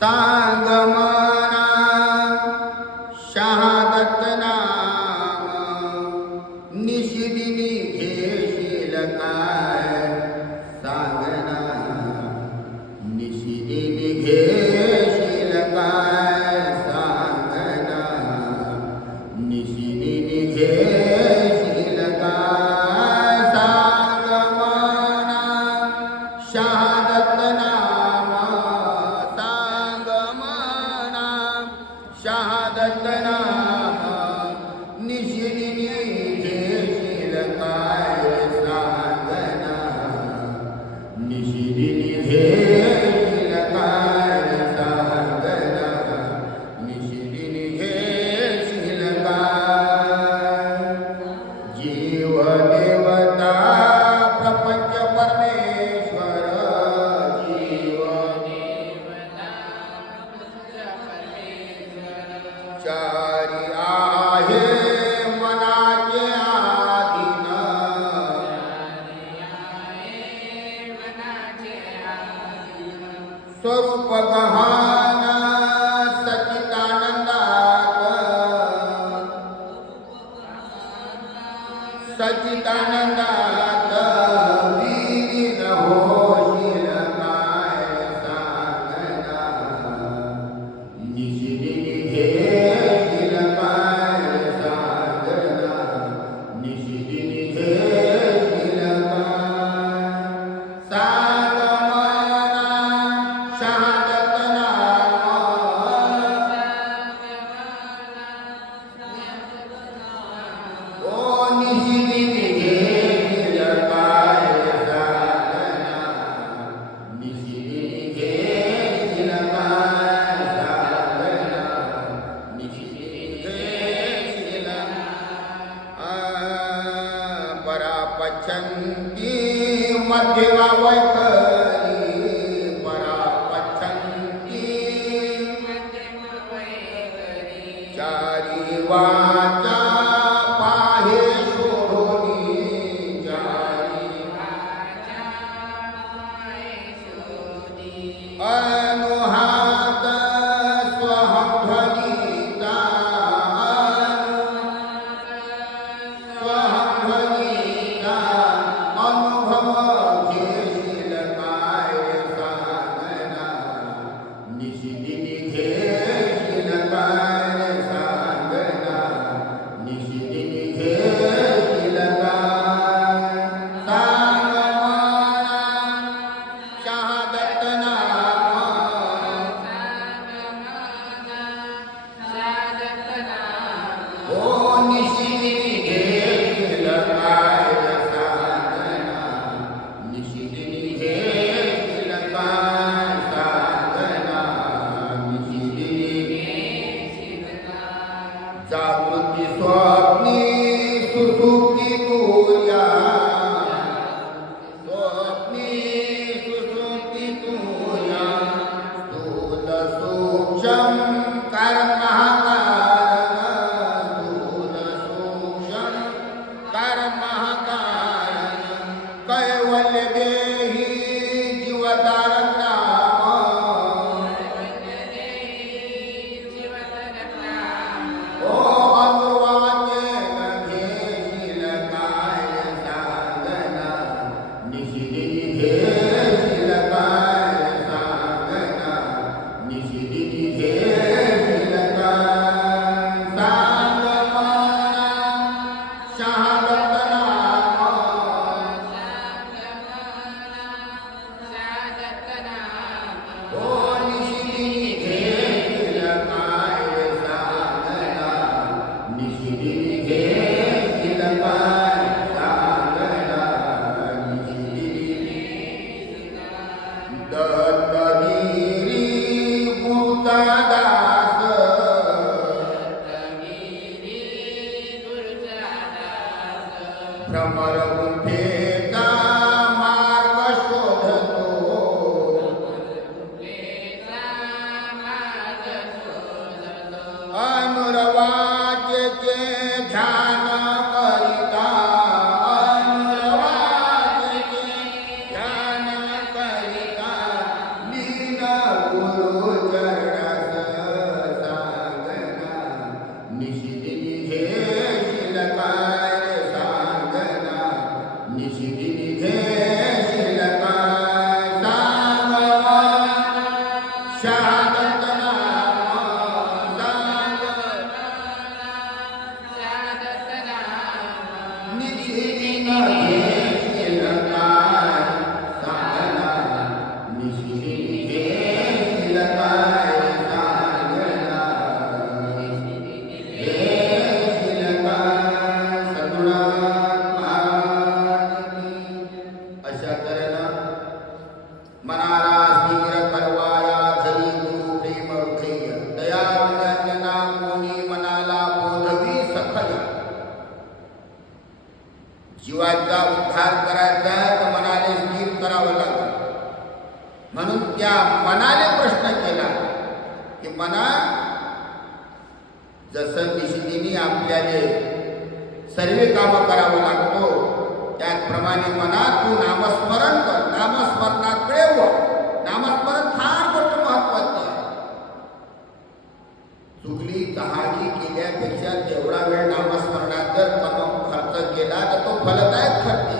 सांग मना शहादत नाम निशिदिनी घेशील काय सांगना निशिदिनी घेशील काय सांगना निशिदिनी घेशील काय सांग मना शहादत नाम शहादत नाम निशिदिनी घेशील काय सांगना निशिदिनी घेशील काय सांगना निशिदिनी घेशील काय जीव देवता प्रपंच परमेश्वर जीव चारी आहे मनाचे आधीन स्वरूप गहान सचितानंदात सचितानंदात विलीन होशील काय सांगना निशिदिनी घेशील काय सांगना निशिदिनी घेशील काय सांग मना शहादत नाम ओ निशिदिनी घेशील काय सांगना निशिदिनी घेशील काय सांगना निशिदिनी घेशील परापच्छन्ती मध्यमा वैखरी परापच्छन्ती चारी वाचा पाहे सोडोनी चारी अनुहात स्वहंध्वनीता स्वहंध्वनीता अनुभव घेशील काय सांगना निशिदिनी घेशील काय सांगना निशिदिनी घेशील काय सांग मना शहादत नाम ओ निशिदिनी घेशील काय सांगना निशिदिनी घेशील काय सांगना शहादत नाम सांग निशिदिन घेशील काय सांगना निशिदिन घेशील काय सांगना घेशील काय सद्गुणात्मा अशा तऱ्हेनं मनाला स्थिर करवाया धरी गुरु प्रेम हृदय दया विज्ञाना कोणी मनाला बोधवी सखय जीवाचा उद्धार करायचा तर मनाने स्थिर करावं लागेल. म्हणून त्या मनाने प्रश्न केला की मना जसं निशिदिनी आपल्याला सर्व कामं करावं लागतो त्याचप्रमाणे मना तू नामस्मरण कर. नामस्मरणाकडे वळ. नामस्मरण फार मोठं महत्वाचं आहे. चुगली कहाणी केल्यापेक्षा तेवढा वेळ नामस्मरणात जर खर्च केला तर तो फलदायक ठरते.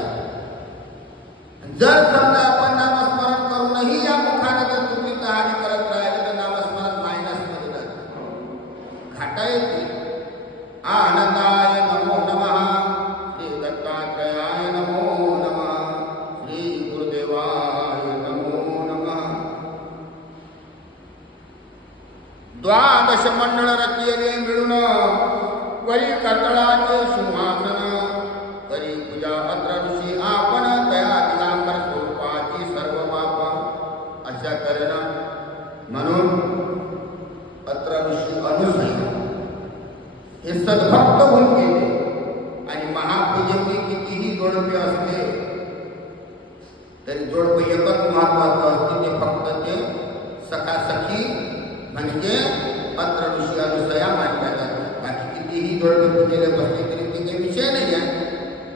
जर समजा आपण नामस्मरण करूनही या मुखाने जर चुगली कहाणी करत राहिले तर नामस्मरण मायनस मध्ये जाते, घाटा येते. आनंदाय नमो नमः, श्री दत्तात्रयाय नमो नमः, श्री गुरुदेवाय नमो नमः. द्वादश मंडळ रचलेले मिळून वरी कर्तळाचे सिंहासन करी पूजा अत्र ऋषी आपण तया दिगंबर स्वरूपाची सर्व बाप. अशा तऱ्हेनं म्हणून अत्र ऋषी अनुसय हे सद्भक्त होऊन गेले. आणि महापूजेने कितीही जोडपे असले तरी जोडपे एकच महत्वाचं असते, ते फक्त ते सखा सखी म्हणजे अत्र ऋषी अनुसया मानल्या जातात. बाकी कितीही जोडपे पूजेला बसले तरी ते काही विषय नाही आहे.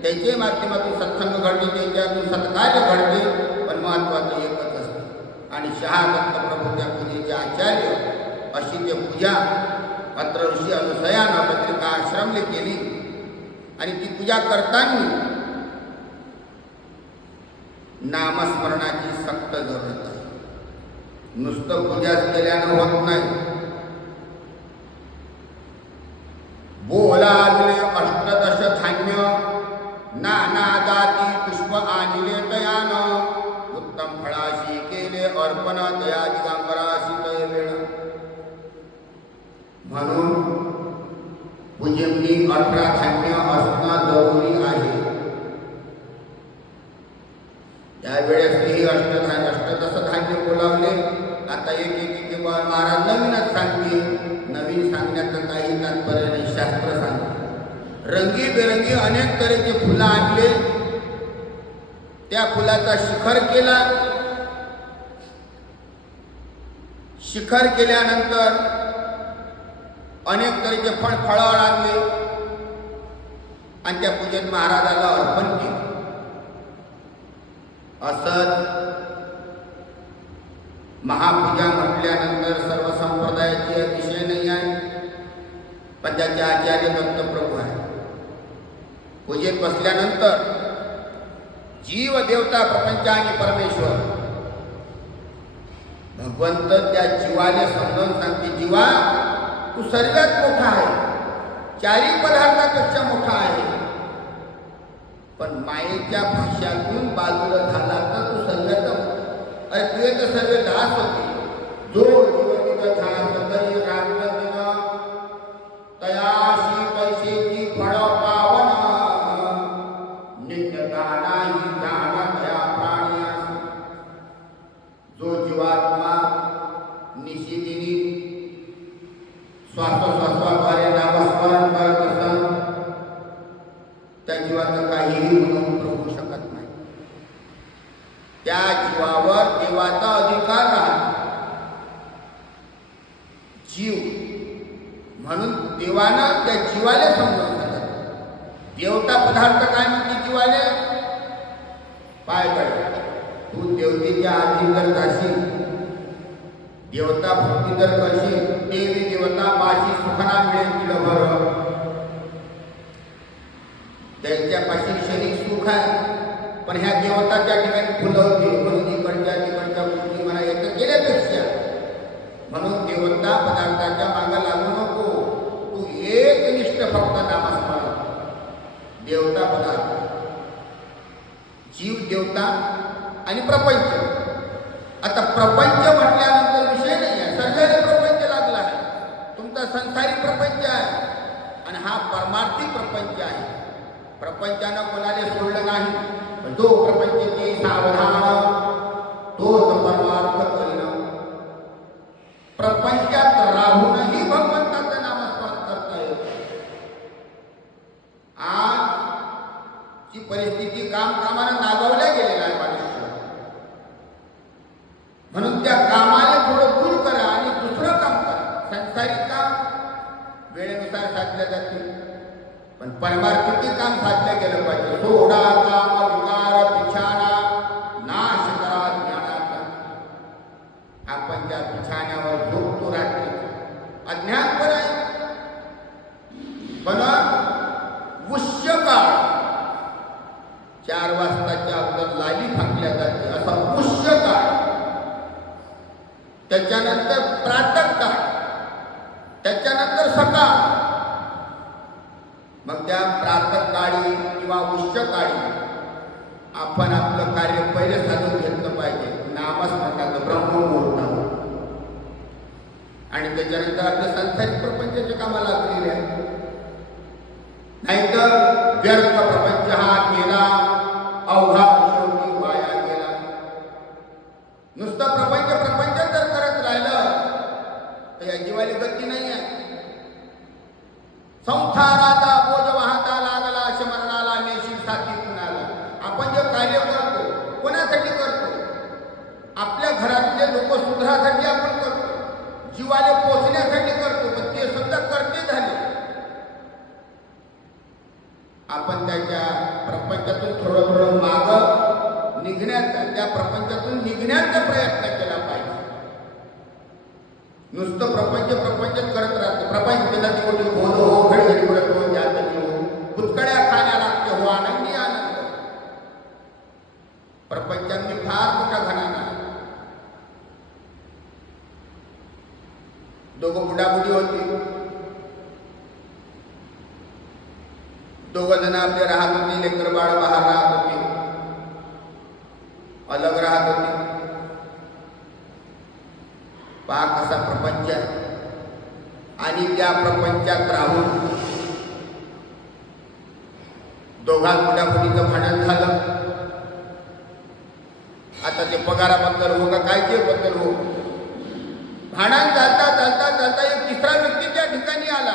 त्याच्या माध्यमातून सत्संग घडते, त्याच्यातून सत्कार्य घडते, पण महत्वाचं एकच असते. आणि शहादत्त प्रभू त्या पूजेचे आचार्य अशी ते पूजा अत्र ऋषी अनुसयानं पत्रिका आश्रमले केली. आणि ती पूजा करताना नामस्मरणाची सक्त जरूरत आहे. नुसतं पूजा केल्यानं होत नाही. बोलावले अष्टदश धान्य नाना जाती पुष्प आणले तयानं उत्तम फळाशी केले अर्पण दया दिगंबराशी तय वेळ. म्हणून पूजेमनी 18 धान्य असणं जरुरी आहे. त्यावेळेस हे अष्टदश धान्य बोलावले. आता एक महाराज नवीनच सांगते. नवीन सांगण्याचं काही तात्पर्य नाही, शास्त्र सांगते. रंगीबेरंगी अनेक तऱ्हेचे फुलं आणले, त्या फुलाचा शिखर केला. शिखर केल्यानंतर अनेक तऱ्हेचे फळं आणले आणि त्या पूजेत महाराजाला अर्पण केले. असंच महापूजा म्हटल्यानंतर सर्व संप्रदायाची अतिशय नाही आहे, पण त्याचे आचार्य दत्तप्रभू आहे. पूजेत बसल्यानंतर जीव देवता प्रपंच आणि परमेश्वर भगवंत त्या जीवाने समजावून सांगते, जीवा तू सर्वात मोठा आहे, चारी पदार्थापेक्षा मोठा आहे. पण मायेच्या भाष्यातून बाजूला झाला तर तू सर्वात मोठा. अरे तुझे तर सर्व दास होते. जो जीवनिक दास करी रामचंद्र तयाशी पैसेची फळ पावन नित्य दानाही दान दया प्राणी. जो जीवात्मा निशिदिनी श्वासोश्वासाद्वारे नामस्मरण करत असत त्या जीवाचं काहीही गुण होऊ शकत नाही. त्या जीवावर देवाचा अधिकार राहतो. जीव म्हणून देवानं त्या जीवाला समजावून सांगितलं. देवता पदार्थ काय म्हणते जीवाले? पाय गड. तू देवतेच्या आधी जर जाशील, देवता भक्ती जर करशील, देवी देवता पाशी सुखना मिळेल तुला बरं. त्यांच्यापाशी क्षणिक सुख आहे, पण ह्या देवता त्या ठिकाणी फुलवते. म्हणून इकडच्या तिकडच्या गोष्टी मला एक केल्यापेक्षा प्रपंचानं कोणाला सोडलं नाही, पण तो प्रपंचाची सावधान तोच परमार्थ करीन. प्रपंचात राहूनही भगवंताचं नामस्मरण करता येत. आज ची परिस्थिती कामानं नागवल्या गेलेला आहे मनुष्य, म्हणून त्या कामाला थोडं दूर करा आणि दुसरं काम करा. संसारिक काम वेळेनुसार साधलं जाते, पण परमार्थिक काम साधलं गेलं पाहिजे. सोडा काम विकार पिछाना, नाश करा ज्ञानाचा. आपण ज्या पिछाण्यावर झोपतो रात्री अज्ञान पर आहे, पण उष्य काळ 4 वाजताच्या अगोदर लाली फाकल्या जाते, असा उष्य काळ. त्याच्यानंतर प्रातः काळ, त्याच्यानंतर सकाळ. मग त्या प्रातःकाळी किंवा उष्य काळी आपण आपलं कार्य पहिले साधून घेतलं पाहिजे, नामस्मरणाचं ब्रह्ममुहूर्तावर. आणि त्याच्यानंतर आपल्या संसारिक प्रपंचाच्या कामाला लागलेले आहे. नाहीतर व्यर्थ प्रपंच हा गेला, अवघा शेवटी वाया गेला. नुसतं प्रपंच जर करत राहिलं तर या जीवाला गती नाही आहे. संसाराचा बोज वाहता लागला, शमरणाला नेशील साथी कुणाला. आपण जे कार्य करतो कोणासाठी करतो? आपल्या घरातले लोक सुधारासाठी आपण करतो, जीवाला पोचण्यासाठी करतो. पण ते समजा करते झाले, आपण त्याच्या प्रपंचातून थोडं मागं निघण्याचा, त्या प्रपंचातून निघण्याचा प्रयत्न केला पाहिजे. नुसतं प्रपंच करत राहतो. प्रपंच नदी कोटी हो घडी उडत हो, ज्यात हो पुतकड्या खाण्या लागते हो, आनंदी आनंद. प्रपंचांनी फार मोठा घराणा. दोघं बुडाबुडी होती, दोघं जण आपले राहत होते. लेकर बाळ बाहेर राहत होते, अलग राहत होते. पहा कसा प्रपंच आहे. आणि त्या प्रपंचात राहून दोघां बुडाबुडीचं भांडण झालं. आता ते पगाराबद्दल हो का काय बद्दल हो, भांडण चालता एक तिसरा व्यक्ती त्या ठिकाणी आला.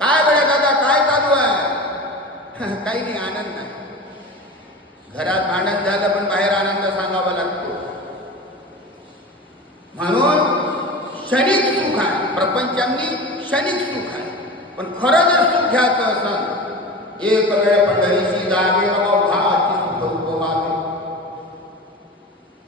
काय बड्या दादा, काय चालू आहे? काही नाही, आनंद नाही. घरात भांडण झालं पण बाहेर आनंद सांगावा लागतो. म्हणून क्षणिक सुख आहे, प्रपंचांनी क्षणिक सुख आहे. पण खरं जर सुख घ्यायचं असं, एक वेळ पंढरीशी जावे अवघाची सुख उपवावे.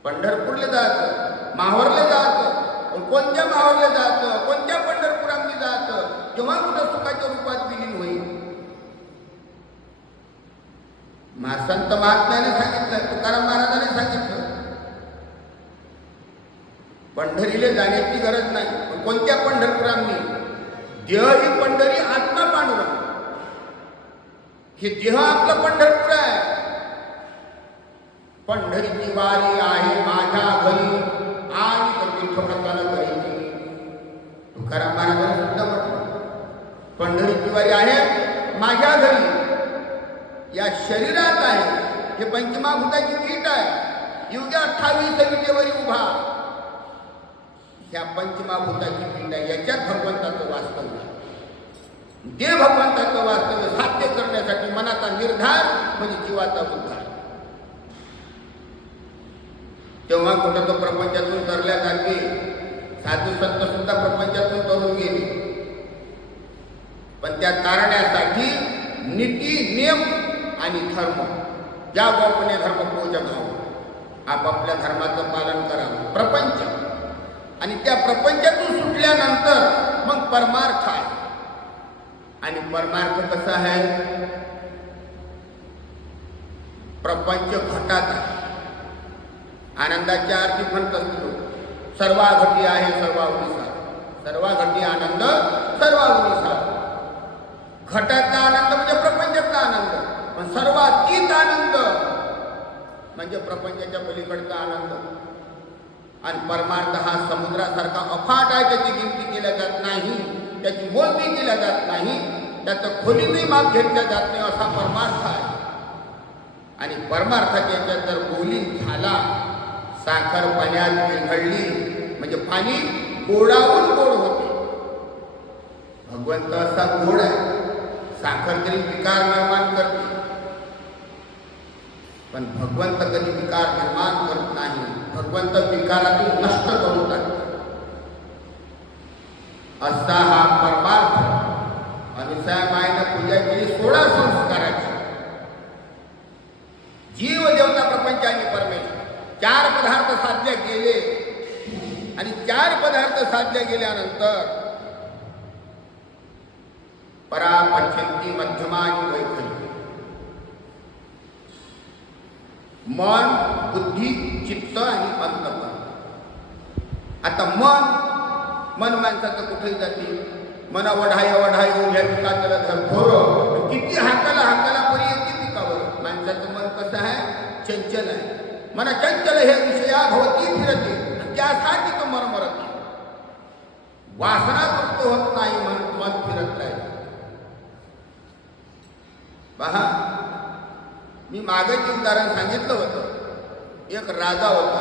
पंढरपूरला जायचं, माहूरला जायचं. पण कोणत्या माहूरला जायचं, कोणत्या पंढरपुरांनी जायचं, तेव्हा कुठं सुखाच्या रूपात विलीन होईल. संत महात्म्याने सांगितलं, तुकाराम महाराजांनी सांगितलं, पंढरीला जाण्याची गरज नाही. पण कोणत्या पंढरपुरांनी? देह ही पंढरी, आत्मा पांडुरंग. हे देह आपलं पंढरपूर आहे. पंढरीची वारी आहे माझ्या घरी आणि तीर्थव्रताला करायची. तुकाराम महाराजांनी सुद्धा म्हटलं, पंढरीची वारी आहे माझ्या घरी, या शरीरात आहे. हे पंचमाभूताची पीठ आहे. युगे 28 विटेवरी उभा. ह्या पंचमाभूताची पीठ आहे. याच्यात भगवंताचं वास्तव्य आहे. जे भगवंताचं वास्तव्य साध्य करण्यासाठी मनाचा निर्धार म्हणजे जीवाचा उद्धार. तेव्हा कुठं तो प्रपंचातून तरल्या जाते. साधू संत सुद्धा प्रपंचातून तरून गेले. पण त्या तारण्यासाठी नीती, नियम आणि धर्म, ज्या गोपने धर्म पोजगाव, आपापल्या धर्माचं पालन करावं. प्रपंच, आणि त्या प्रपंचातून सुटल्यानंतर मग परमार्थ आहे. आणि परमार्थ कसा आहे? प्रपंच घटात आहे. आनंदाच्या आरती म्हणत असतो, सर्वाघटी आहे सर्वावधी साध. सर्वाघटी आनंद सर्वावधी साध. घटातला आनंद म्हणजे प्रपंचातला आनंद, पण सर्वातीत आनंद म्हणजे प्रपंचाच्या पलीकडचा आनंद. आणि परमार्थ हा समुद्रासारखा अफाट आहे. त्याची गिनती केल्या जात नाही, त्याची मोजणी केल्या जात नाही. त्याचं खोलीचंही माप घेतलं जात नाही असा परमार्थ आहे. आणि परमार्थाच्या याच्यात जर बोलीन झाला, साखर पाण्यात विरघळली म्हणजे पाणी गोडाहून गोड होते. भगवंत असा गोड आहे. साखर तरी विकार निर्माण करते, पण भगवंत कधी विकार निर्माण करत नाही. भगवंत विकारातून नष्ट करून टाकतो. असा हा परमार्थ अनुसया मायेनं पूजा केली 16 संस्काराची. जीव देवता प्रपंच आणि परमेश्वर 4 पदार्थ साधले गेले. आणि 4 पदार्थ साधले गेल्यानंतर परा पश्यंती मध्यमा आणि वैखरी, मन, बुद्धी, चित्त आणि अंतःकरण. आता मन माणसाचं कुठेही जाते. मना वढाय उभ्या पिकाचं धरखोर किती हाकाला परी येते पिकावर. माणसाचं मन कसं आहे? चंचल आहे. मना चंचल हे विषया भोवती फिरते, त्यासाठी तो मरमरते. वासना तृप्त होत नाही म्हणून मन फिरत राहील. पहा, मी मागेच उदाहरण सांगितलं होतं. एक राजा होता.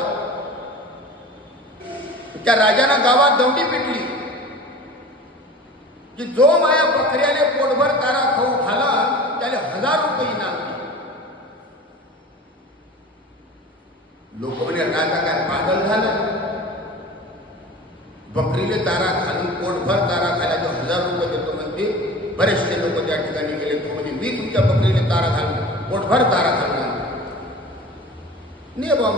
त्या राजानं गावात दौंडी पिटली की जो माया बकऱ्याने पोटभर तारा खाऊ खाला त्याला 1000 रुपये इनाम दिले. लोक म्हणे राजा काय पागल झाला? बकरीले तारा घालून पोटभर तारा खायला जो 1000 रुपये देतो म्हणते. बरेचसे लोक त्या ठिकाणी गेले. तो म्हणजे मी तुमच्या बकरीने तारा घालून पोटभर तारा घालणार नाही बा.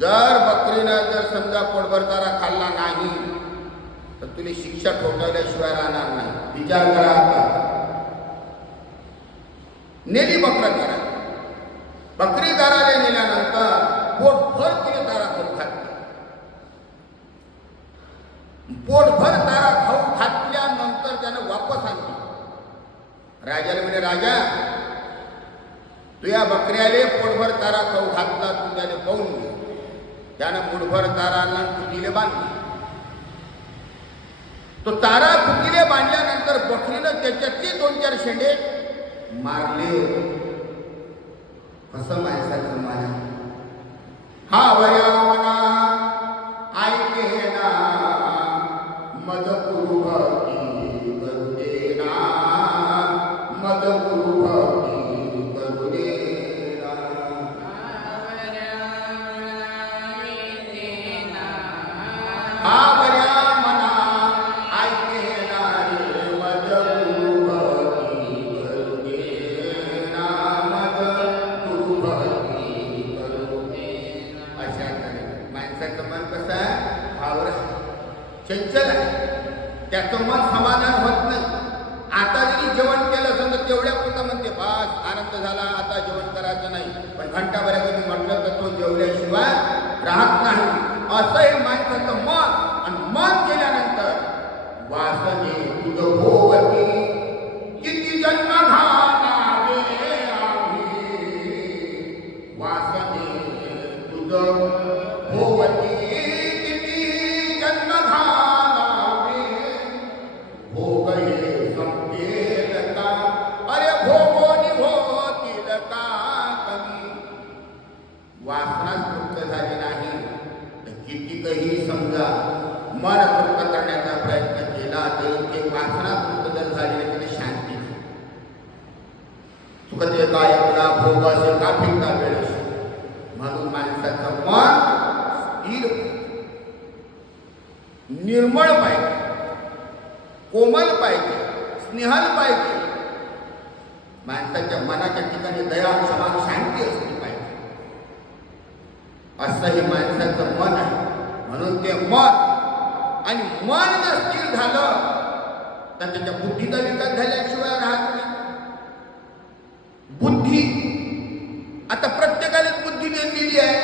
जर बकरीनं जर समजा पोटभर तारा खाल्ला नाही तर तुला शिक्षा ठोठावल्याशिवाय राहणार नाही. विचार करा. नेली बकरा तारा. बकरी ताराला नेल्यानंतर पोटभर तिने तारा खाऊ घातली. पोटभर तारा खाऊ घातल्यानंतर त्यानं वापस आणली. राजाला म्हणे, राजा तू या बकऱ्याले पोटभर तारा खाऊ घातला, तू त्याने पाहून घे. त्यानं पोटभर ताराला कुटीले बांधली. तो तारा कुटीले बांधल्यानंतर बकरीनं त्याच्यातले 2-4 शेंडे मारले. कसं माणसाचं मन. हा वया मना ऐके ना मद गुरु भक्ती करू दे ना, मद गुरु भक्ती करू दे ना. हा वया मना ऐके ना रे, मद गुरु भक्ती करू दे ना, मद गुरु भक्ती करू दे ना. अशा तऱ्हेने माणसाचं मन कसं आहे? भावर चंचल आहे. त्याचं मन समाधान होत नाही. आता जरी जेवण केलं असं तर तेवढ्या पुरतं म्हणते बस आनंद झाला, आता जेवण करायचं नाही. पण घंटाभऱ्या कधी म्हटलं तर तो जेवल्याशिवाय राहत नाही. असं हे माणसाचं मन. आणि मन केल्यानंतर वासने तुझं भोवती किती जन्म घालावे आम्ही, वासने तुझं भोवती किती जन्म घालावे, भोग हे संपेल का, अरे भोगोनी होतील का कमी. वासना तृप्त झाली नाही तर कितीकही समजा मन तृप्त करण्याचा प्रयत्न केला तरी ते वासना तृप्त जर झाली नाही तरी शांती नाही. सुखते काय आपला भोग असे का फिरता वेळ. म्हणून माणसाचं मन स्थिर निर्मळ पाहिजे, कोमल पाहिजे, स्नेहल पाहिजे. माणसाच्या मनाच्या ठिकाणी दया, क्षमा, शांती असली पाहिजे. असं हे माणसाचं मन आहे. म्हणून ते मन आणि मन जर स्थिर झालं तर त्याच्या बुद्धीचा विकास झाल्याशिवाय राहत नाही. बुद्धी आता प्रत्येकाने बुद्धी दिलेली आहे,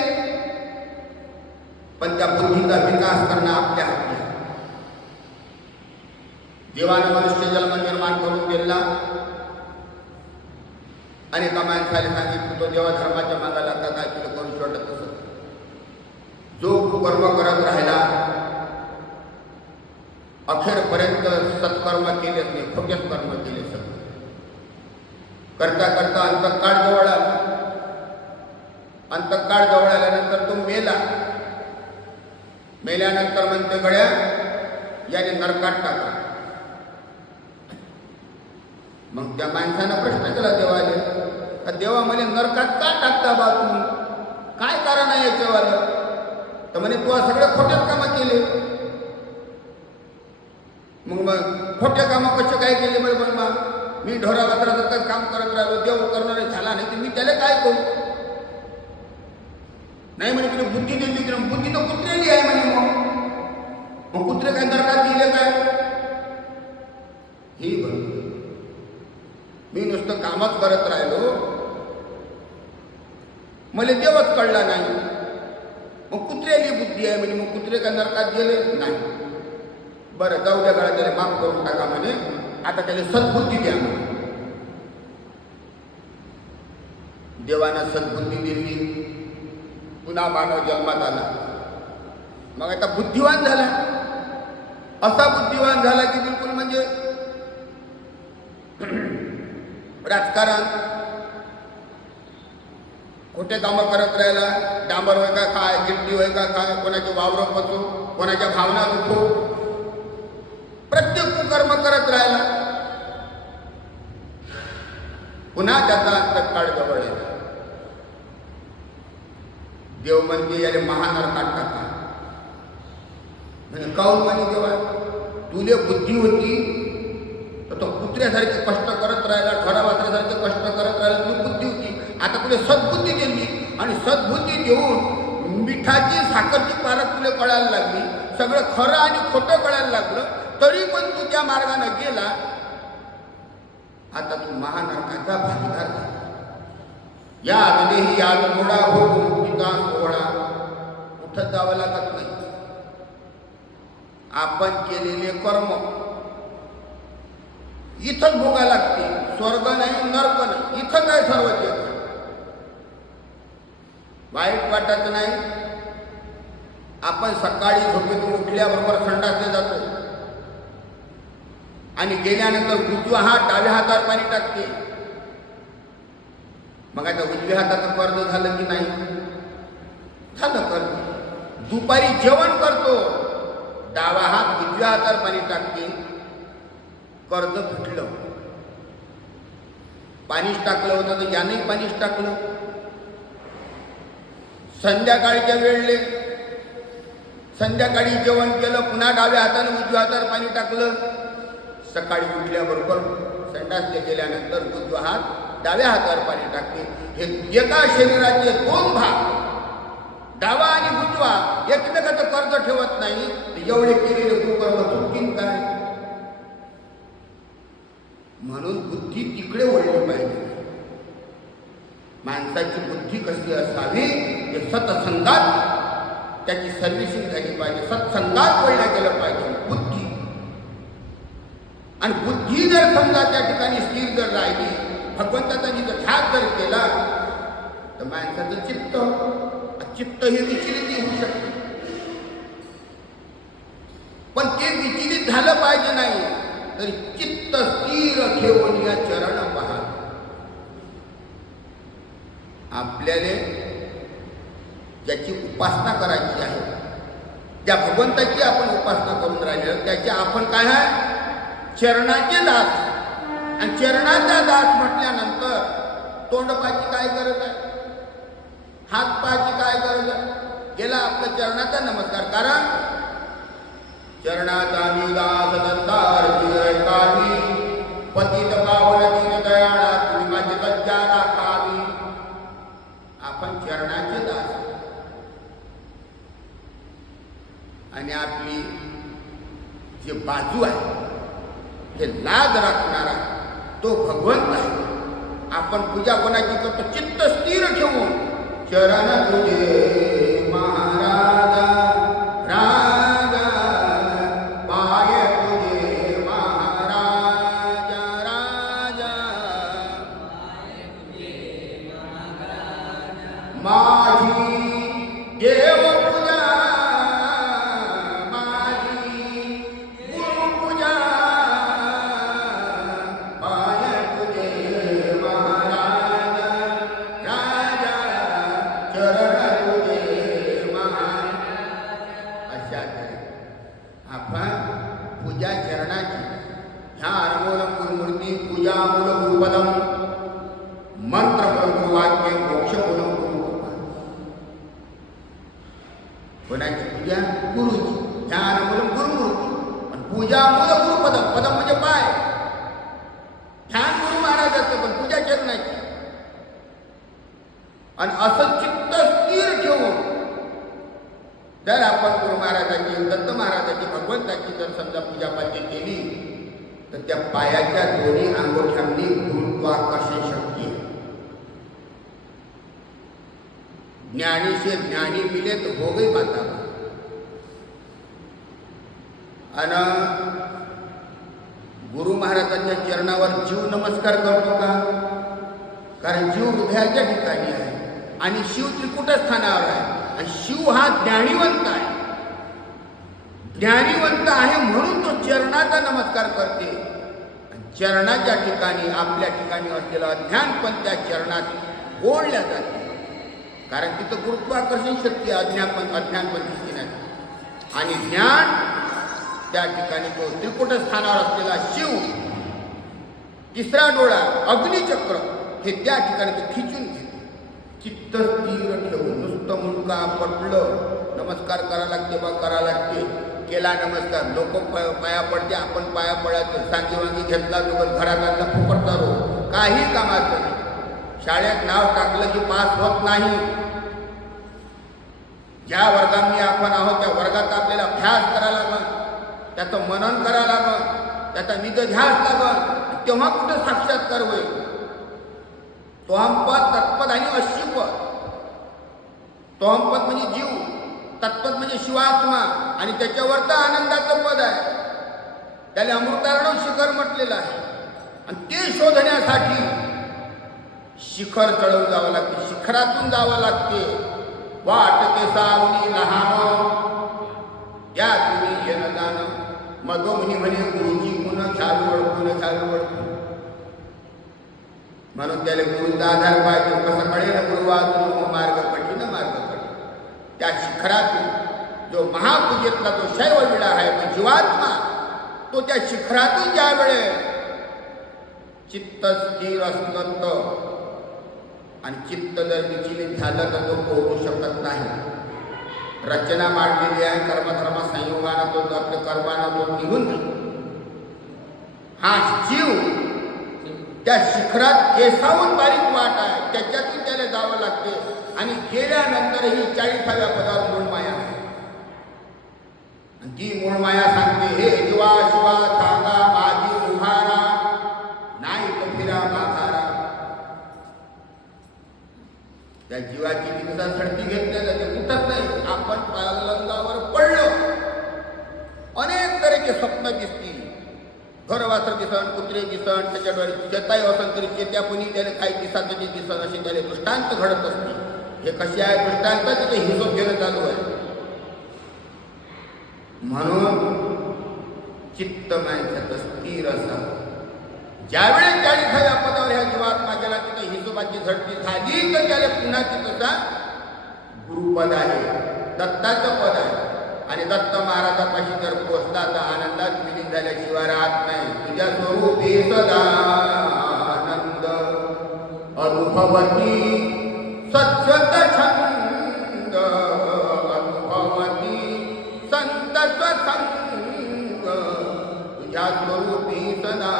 पण त्या बुद्धीचा विकास करणं आपल्या हाती आहे. देवानं मनुष्य जन्म निर्माण करून दिला. अनेका माणसाला सांगितलं तो देवा धर्माच्या मागाला का काय तुला करू शकत तसं. जो कर्म करत राहिला अखेरपर्यंत सत्कर्म केलेच नाही, खोटेच कर्म केले सगळे. करता करता अंतकाळ जवळ आला. अंतकाळ जवळ आल्यानंतर तो मेला. मेल्यानंतर म्हणते गड्या याने नरकात टाका. मग त्या माणसानं प्रश्न केला देवाले, का देवा म्हणे नरकात का टाकता बा तुम्ही, काय कारण आहे याच्यावालं? तर म्हणे तू सगळे खोटेच कामं केले. मग खोटे कामं कसे काय केले? मग मी ढोरा वाजरासारखं काम करत राहिलो, देव करणारे झाला नाही तर मी त्याला काय करू? नाही म्हणे तुला बुद्धी दिली, तर बुद्धी तर कुत्रेली आहे म्हणे. मग कुत्रे काय नरकात दिले काय? ही बरोबर. मी नुसतं कामच करत राहिलो, मला देवच कळला नाही. मग कुत्र्याली बुद्धी आहे म्हणे. मग कुत्रे काय नरकात गेले नाही. बरं जाऊ द्या गळा, त्याला माफ करून टाका म्हणे. आता त्याला सद्बुद्धी द्या म्हणे. देवानं सद्बुद्धी दिली. पुन्हा मानव जन्मात आला. मग आता बुद्धिवान झाला. असा बुद्धिवान झाला की बिलकुल म्हणजे राजकारण खोटे कामं करत राहिला. डांबर होय का काय, गिट्टी होय का काय, कोणाचे वावरं पचो, कोणाच्या भावना दुखो, प्रत्येक कुकर्म करत राहिला. पुन्हा त्याचा अंतकाळ जवळ येतो. देव म्हणजे याने महानरकात टाका म्हणजे काऊन म्हणे देवा, तुले बुद्धी होती तर तो कुत्र्यासारखे कष्ट करत राहिला, ढोरावासऱ्यासारखे कष्ट करत राहिला, तुला बुद्धी होती. आता तुला सद्बुद्धी दिली आणि सद्बुद्धी देऊन मिठाची साखरची पारख तुला कळायला लागली, सगळं खरं आणि खोटं कळायला लागलं, तरी पण तू त्या मार्गाने गेला. आता तू महानरकाचा भागीदार झाला. या आजही याद थोडा हो मुक्तीचा सोहळा. कुठं जावं लागत नाही. आपण केलेले कर्म इथंच भोगा लागते. स्वर्ग नाही, नरक नाही, इथं काय सर्व जग. वाईट वाटत नाही. आपण सकाळी झोपेतून उठल्याबरोबर संडासला जातो आणि गेल्यानंतर उजवा हात डाव्या हातावर पाणी टाकते. मग आता उजव्या हाताचं कर्ज झालं की नाही? झालं कर्ज. दुपारी जेवण करतो, डावा हात उजव्या हातावर पाणी टाकते, कर्ज फुटलं. पाणीच टाकलं होतं तर याने पाणीच टाकलं. संध्याकाळच्या वेळेले संध्याकाळी जेवण केलं, पुन्हा डाव्या हाताने उजव्या हातावर पाणी टाकलं. सकाळी उठल्याबरोबर संडासला गेल्यानंतर उजवा हात डाव्या हातावर पाणी टाकते. हे एका शरीराचे दोन भाग, डावा आणि उजवा, एकमेकाचं कर्ज ठेवत नाही. एवढे केलेले कुकर्म चुकतील काय? म्हणून बुद्धी तिकडे वळली पाहिजे. माणसाची बुद्धी कशी असावी? हे सत्संगात त्याची सर्व्हिसिंग झाली पाहिजे. सत्संगात वळल्या गेलं पाहिजे बुद्धी. आणि बुद्धी जर समजा त्या ठिकाणी स्थिर जर राहिली, भगवंताचा जिथं ध्यान जर केला, तर माणसाचं चित्त हे विचलित होऊ शकते. पण ते विचलित झालं पाहिजे नाही. तरी चित्त स्थिर ठेवून या चरण पहा. आपल्याला ज्याची उपासना करायची आहे, ज्या भगवंताची आपण उपासना करून राहिलो, त्याचे आपण काय आहे? चरणाचे दास. आणि चरणाचा दास म्हटल्यानंतर तोंडपाची काय गरज आहे? हातपाची काय गरज आहे? गेला आपल्या चरणाचा नमस्कार. कारण चरणाचा मी दास दत्तार काही पतित पावन दीन दयाळा, तुम्ही माझी लज्जा राखावी. आपण चरणाचे दास आणि आपली जी बाजू आहे, हे लाज राखणारा तो भगवंत आहे. आपण पूजा कोणाची करतो? चित्त स्थिर ठेवून चरण तुझे महाराजा, राजा पाय तुझे महाराजा, राजा माझी देव पूजा, माझी गुरु लक्षात आहे. आपण पूजा चरणाची ह्या अनमोल गुरुमूर्ती पूजा मूल गुरुपदम मंत्र ब्रह्म वाक्य मोक्ष मूल गुरुपद. कोणाची पूजा? गुरुची. ह्या अनमोल गुरुमूर्ती. पण पूजा मूल गुरुपदम, पदम म्हणजे पाय. ध्यान गुरु महाराजाचं पण पूजा चरणाची. आणि असं चित्त स्थिर ठेवून जर आपण गुरु महाराजाची, दत्त महाराजाची, भगवंताची जर समजा पूजापाठी केली तर त्या पायाच्या दोन्ही अंगठ्यांनी गुरुत्वाकर्षण शक्ती आहे. ज्ञानी से ज्ञानी मिले तो हो गई बात. आणि गुरु महाराजांच्या चरणावर जीव नमस्कार करतो का? कारण जीव हृदयाच्या ठिकाणी आहे आणि शिव त्रिकुट स्थानावर आहे. आणि शिव हा ज्ञानीवंत आहे. ज्ञानीवंत आहे म्हणून तो चरणाचा नमस्कार करते. चरणाच्या ठिकाणी आपल्या ठिकाणी असलेलं अज्ञान पण त्या चरणात ओढल्या जाते. कारण तिथं गुरुत्वाकर्षण शक्ती अज्ञान पण दिसते नाही. आणि ज्ञान त्या ठिकाणी तो त्रिकुट स्थानावर असलेला शिव, तिसरा डोळा अग्निचक्र हे त्या ठिकाणी तो खिचून घेते. चित्त स्थिर ठेवून नुसतं मुंडका पडलं नमस्कार करा लागते बा, करा लागते. केला नमस्कार, लोक पाया पडते, आपण पाया पडायचं. सांगी वांगी घेतला तो घरात आणला फुकट चालू, काही कामाचं नाही. शाळेत नाव टाकलं की पास होत नाही. ज्या वर्गांनी आपण आहोत त्या वर्गात आपल्याला अभ्यास करायला लागल, त्याचं मनन करायला लागल, त्याचा निजध्यास लागल. तेव्हा कुठं साक्षात्कार होईल? तोहमपद, तत्पद आणि अश्युपद. तोहमपद म्हणजे जीव, तत्पद म्हणजे शिवात्मा आणि त्याच्यावर तर आनंदाचं पद आहे. त्याला अमृतार्णव शिखर म्हटलेलं आहे. आणि ते शोधण्यासाठी शिखर चढवून जावं लागते, शिखरातून जावं लागते. वाटते सावनी लहान या तुम्ही येणं जाणं. मधोमनी म्हणे गुरुजी गुण घ्यावी ओळखून घ्यावी ओळखून. म्हणून त्याला गुरुचा आधार पाहिजे. कसं कळेल गुरुवाचून मार्ग कठीण मार्ग कठीण. त्या शिखरातून जो महापूजेतला जो शैव विडा आहे तो जीवात्मा, तो त्या शिखरातून ज्या वेळेस चित्त स्थिर असलं तर, आणि चित्त जर विचलित झालं तर तो पोहोचू शकत नाही. रचना मांडलेली आहे कर्मधर्म संयोगानं, तो आपल्या कर्मानं तो निघून जातो. हा जीव त्या शिखरात केसावून बारीक वाट आहे, त्याच्यातून त्याला जावं लागते. आणि गेल्यानंतरही 40व्या पदावर मूळमाया आहे. ती मूळमाया सांगते, हे जीवा शिवा सांगा माझी उभारा, नाही तर फिरा माघारा. त्या जीवाची दिवसा झडती घेतल्या जाते, कुठंच नाही. आपण पालंगावर पडलो, अनेक तऱ्हेचे स्वप्न दिसतील. घरवासर दिसन, कुत्रे दिसन, त्याच्याद्वारे शेताई असन तरी चेत्यापणी त्याला काही दिसाचं जे दिसन असे त्याला दृष्टांत घडत असते. हे कसे आहे दृष्टांत? तिथे हिशोब घेणं चालू आहे. म्हणून चित्त माणसाचं स्थिर असावं. ज्यावेळेस 40व्या पदावर ह्या जीवात्मा गेला, तिथे हिशोबाची झडती झाली तर त्याला पुन्हा तिथंचा गुरुपद आहे, दत्ताचं पद आहे. आणि दत्त महाराजापाशी जर पोचला तर आनंदात विलीन झाल्याशिवाय राहत नाही. तुझ्या स्वरूपी सदा आनंद अनुभवती सत्सत छंद अनुभवती संत संग. तुझ्या स्वरूपी सदा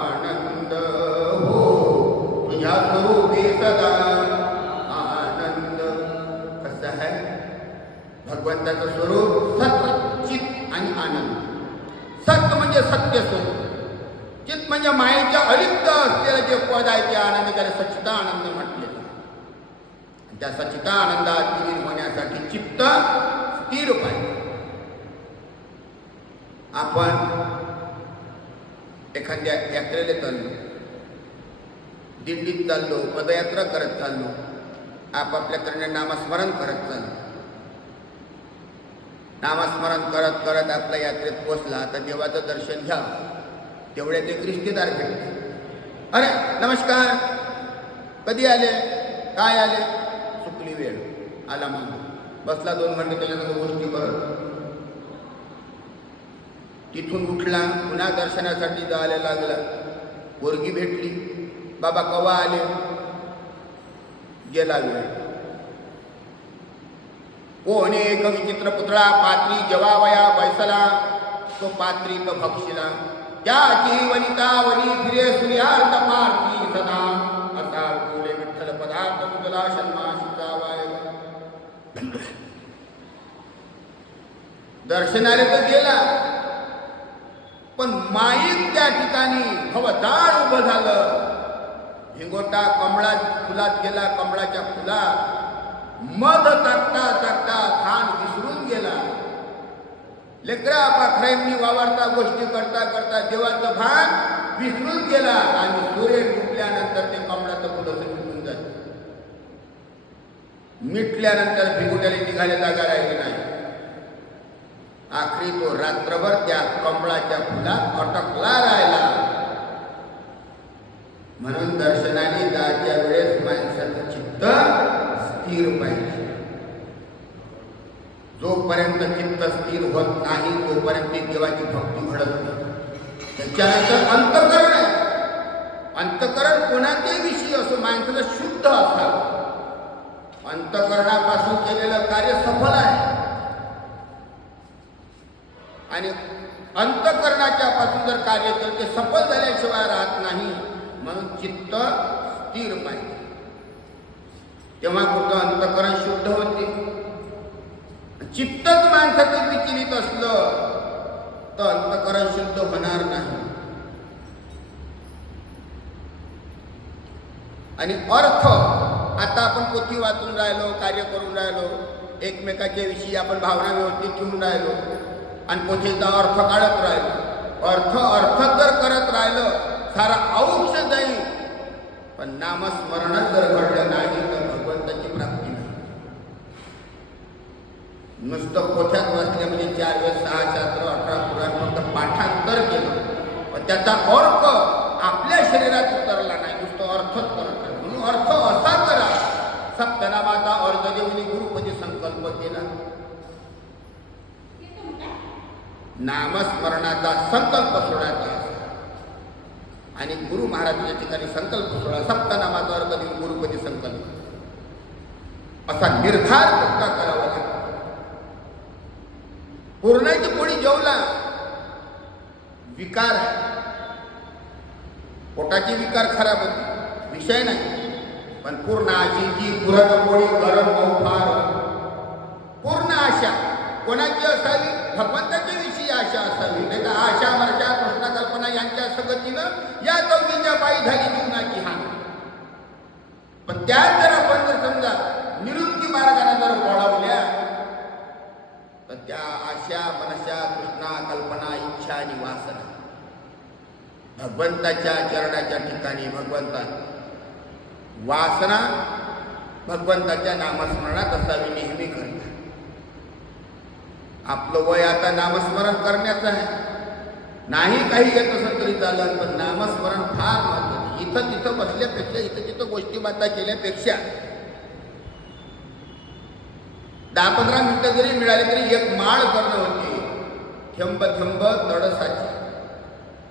आनंद, हो तुझ्या स्वरूपी सदा आनंद. कसं आहे भगवंताचं स्वरूप? सत्य, चित आणि आनंद. सत्य म्हणजे सत्य स्वरूप, चित म्हणजे मायेच्या अलिप्त असलेलं जे पद आहे ते आनंद, त्याला सच्चिता आनंद म्हटलेलं. त्या सच्चिता आनंदात विलीन होण्यासाठी चित्त स्थिर पाहिजे. आपण एखाद्या यात्रेला चाललो, दिंडीत चाललो, पदयात्रा करत चाललो, आपापल्याकडे नामस्मरण करत चाललो. नामस्मरण करत करत आपल्या यात्रेत पोचला तर देवाचं दर्शन घ्या. तेवढ्यात एक रिश्तेदार भेटले. अरे नमस्कार, कधी आले, काय आले? चुकली वेळ, आला मग बसला 2 घंटे त्याच्यासोबत गोष्टी करत. तिथून उठला, पुन्हा दर्शनासाठी जायला लागला. पोरगी भेटली. बाबा कवा आले? गेला वेळ. कोणी एक विचित्र पुतळा पात्री जवावया बैसला, तो पात्री तो भक्षिला. त्याची वनिता वनी फिरे सूर्यार्थ पार्थी सदा, असा बोले विठ्ठल पदार्थ तुझला षण्मासिका वायला. दर्शनाने तर गेला, पण माईक त्या ठिकाणी भवताळ उभं झालं. भिंगोटा कमळा फुलात गेला. कमळाच्या फुलात मध चाकता चाकता खान विसरून गेला. लेकरा पाखरांनी वावरता गोष्टी करता करता देवाचं भान विसरून गेला आणि सूर्य डुबल्यानंतर ते कमळाचं फुलं मिटून जात. मिटल्यानंतर भिंगोट्याला निघाले जागा राहिली नाही. आखरी तो रात्रभर त्या कमळाच्या फुलात अटकला राहिला. म्हणून दर्शनाने जायच्या वेळेस माणसाचं चित्त स्थिर पाहिजे. जोपर्यंत चित्त स्थिर होत नाही तोपर्यंत देवाची भक्ती घडत नाही. त्याच्यानंतर अंतःकरण आहे. अंतःकरण कोणाच्याही विषयी असो माणसाला शुद्ध असावं. अंतःकरणापासून केलेलं कार्य सफल आहे आणि अंतःकरणाच्या पासून जर कार्य केलं ते सफल झाल्याशिवाय राहत नाही. म्हणून चित्त स्थिर पाहिजे. तेव्हा कुठं अंतःकरण शुद्ध होते. चित्तच माणसाचं विचलित असलं तर अंतःकरण शुद्ध होणार नाही. आणि अर्थ, आता आपण पोथी वाचून राहिलो, कार्य करून राहिलो, एकमेकाच्या विषयी आपण भावना व्यवस्थित ठेवून राहिलो आणि पोथीचा अर्थ काढत राहिलो. अर्थ जर करत राहिलं सारा आयुष्य जाईल, पण नामस्मरणच जर घडलं नाही तर भगवंताची प्राप्ती नाही. नुसतं पोथ्यात वाचले म्हणजे 4 वेद 6 शास्त्र 18 पुराण फक्त पाठांतर केलं, पण त्याचा अर्थ आपल्या शरीरात उतरला नाही. नुसतं अर्थच करत नाही. म्हणून अर्थ असा करा. सप्तनामाचा अर्थ देऊन गुरुपदी संकल्प केला. नामस्मरणाचा संकल्प सोडायचा आणि गुरु महाराजांच्या ठिकाणी संकल्प सोडा. सप्तनामाचा अर्थ देऊन गुरुपदी संकल्प असा निर्धार पक्का करावा लागतो. पूर्णाची पोळी जेवला विकार आहे. पोटाची विकार खराब होते, विषय नाही. पण पूर्णाची जी पुरणपोळी गरम फार पूर्ण आशा कोणाची असावी? भगवंताच्या विषयी आशा असावी. नाही तर आशा मर्षा कृष्ण कल्पना यांच्या संगतीनं या चौकीच्या पायी झाली जीवनाची हानी. पण त्यात जर आपण जर समजा निवृत्ती मार्गाने जर वळवल्या तर त्या आशा मनशा कृष्णा कल्पना इच्छा आणि वासना भगवंताच्या चरणाच्या ठिकाणी भगवंता वासना भगवंताच्या नामस्मरणात असावी नेहमी करतात. आपलं वय आता नामस्मरण करण्याचं आहे. नाही काही येत असं तरी चालत, पण नामस्मरण फार महत्त्वाचं. इथं तिथं बसल्यापेक्षा इथं तिथं गोष्टी बाता केल्यापेक्षा 10-15 मिनिटं जरी मिळाली तरी एक माळ करणं होती. थेंब थेंब तडसाची.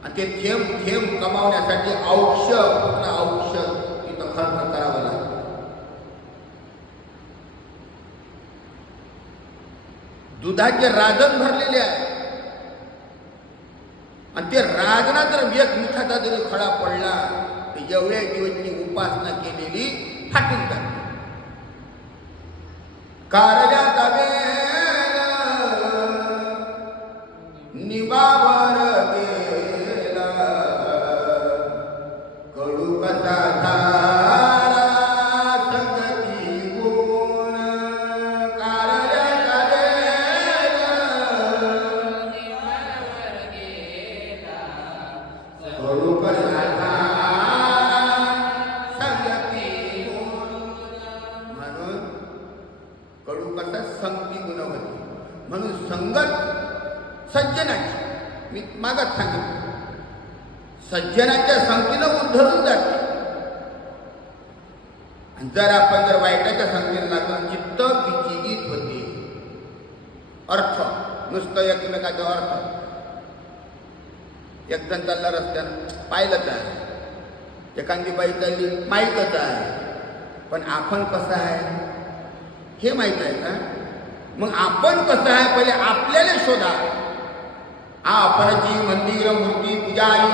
आणि ते थेंब थेंब कमावण्यासाठी पूर्ण औषध तिथं खर्च करावं लागतं. दुधाचे राजन भरलेले आहे आणि ते राजना जर एक मिठाचा जरी खडा पडला तर एवढ्या दिवसची उपासना केलेली फाटून जाते. कारल्याचा बेल निबावर गेला, कडू कसा झाला संगती गुण. कारल्याचा बेल निबावर गेला, कडू कसा झाला संगती गुण. म्हणून कडू कसा संगती गुण होती. म्हणून संगत सज्जनाची, मी मागत सांगितलं, सज्जनाच्या संगतीनं उद्धरून जाते. आणि जर आपण जर वाईटाच्या संगतीला लागलं चित्त विचलित होते. अर्थ नुसतं एकमेकाचा अर्थ एक जण चालला रस्त्यानं पाहिलंच आहे, एखादी बाई चालली माहीतच आहे, पण आपण कसं आहे हे माहीत आहे का? मग आपण कसं आहे पहिले आपल्याला शोधा. आपणची मंदिर मूर्ती पुजारी,